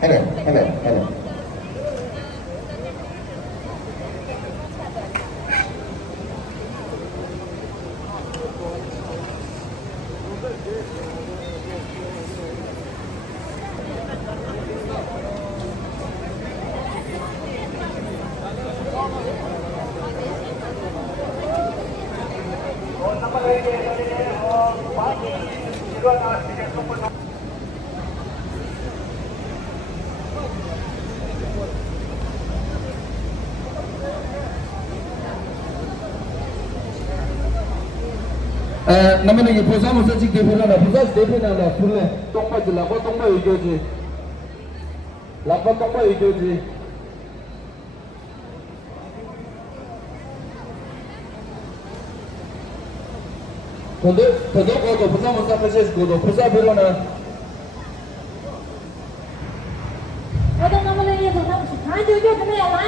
hello. 那么那个菩萨摩萨去给菩萨了，菩萨这边呢，出来东北子，哪个东北有交集？哪个东北有交集？头高度，菩萨摩萨不是高度，菩萨边呢？我等那么来也从他们去看，就怎么样来？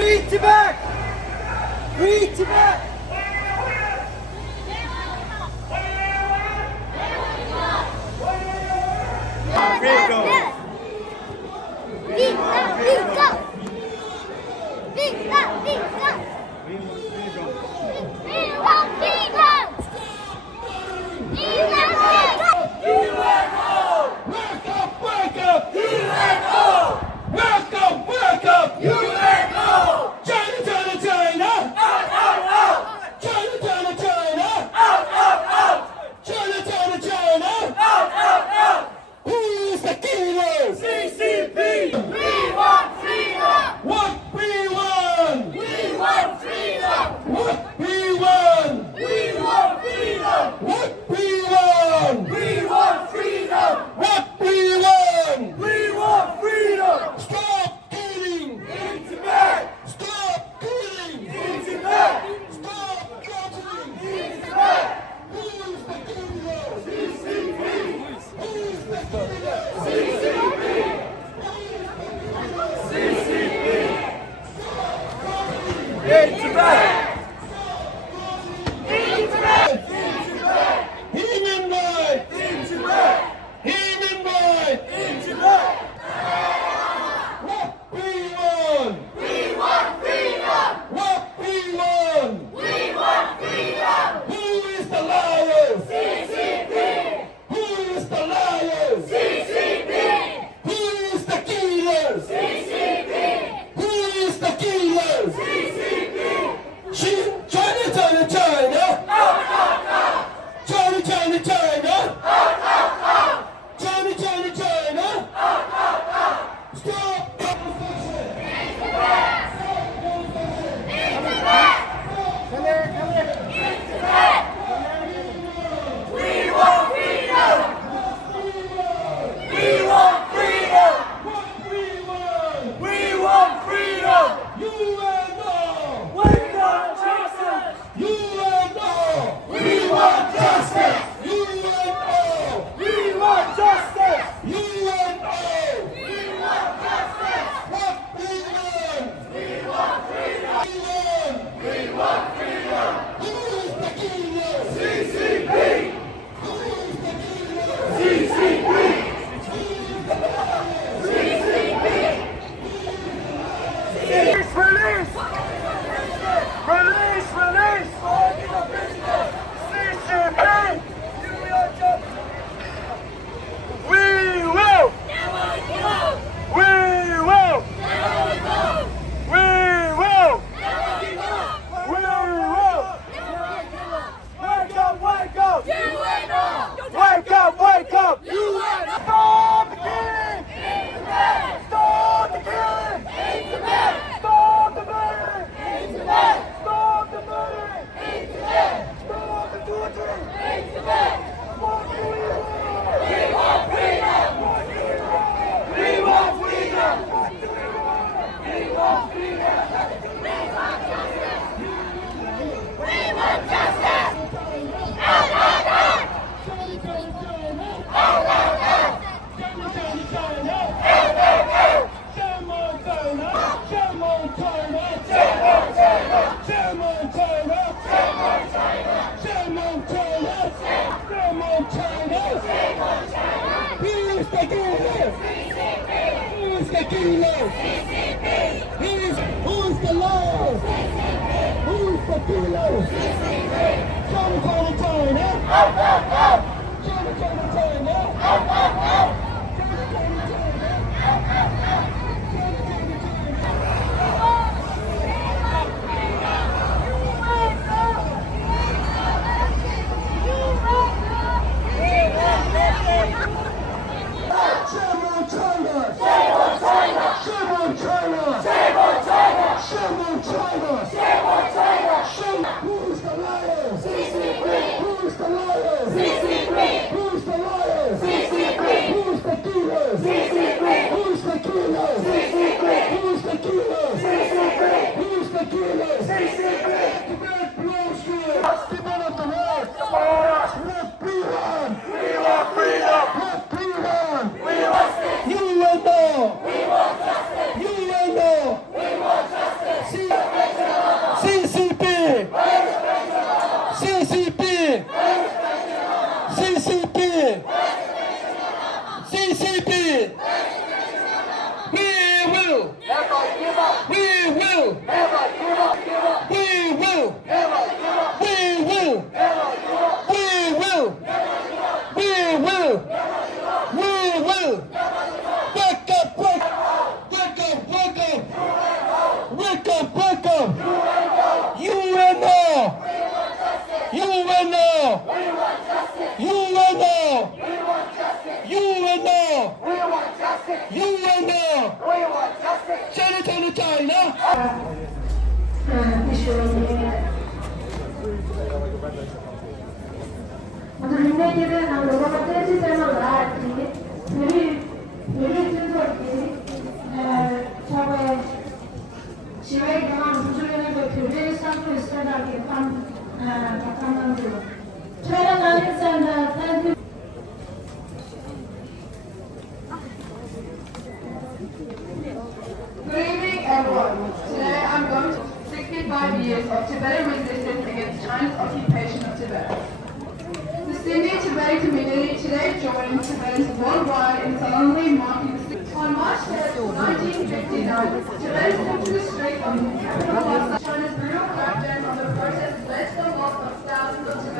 Free Tibet! Free Tibet! Who's the king In Tibet! Human rights! In Tibet! Human rights! In Tibet! What we want! We want freedom! What we want! We want freedom! Who is the liars? CCP! Who is the liars? CCP! Who is the killers? CCP! Who is the killers? CCP! China, China, China! China, China, China! China, China, China! Stop! We want freedom! We want freedom! What we want! We want freedom! You and all! We want justice! You and all! We want justice! You and all! We want justice! You and all! We want justice! What we want! We want freedom! We want! We want freedom! Who is the killer? CCP! Who is the killer? CCP! CCP! Release! Release! Release! Release! CCP! We will! We will! We will! We will! Wake up! Wake up! Wake up! Wake up! Stop the killing! Stop the killing! Stop the murdering! Stop the murdering! Stop the torturing! What do we want? We want freedom! What do we want? We want freedom! What do we want? We want freedom! Who's the liar? Who's the killer? China, China, China! China, China, China! Shame on China! Shame on China! Shame on China! Shame on China! Shame on China! Shame on China! Shame! Who's the liar? CCP! Who's the liar? CCP! Who's the liar? CCP! Who's the killer? CCP! Who's the killer? CCP! Who's the killer? CCP! Who's the killer? CCP! Tibet belongs to you! Tibet of the world! What we want! We want freedom! What we want! We want You and all! We want justice! You and all! We want justice! CCP! CCP! CCP! CCP! We will! never give up! We will! Never give up! Give up! We will! Never give up! We will! Never give up! We will! We will! We will! Wake up! Wake up! Wake up! Wake up! Wake up! Wake up! You and all! You and all! You and all! You and all! We want justice! You and all! We want justice! China, China, China! years of Tibetan resistance against China's occupation of Tibet. The Sydney Tibetan community today joins Tibetans worldwide in solemnly marking the on March 10, 1959, Tibetans took to the street of the capital of China's brutal crackdown on the protest led to the loss of thousands of Tibetans.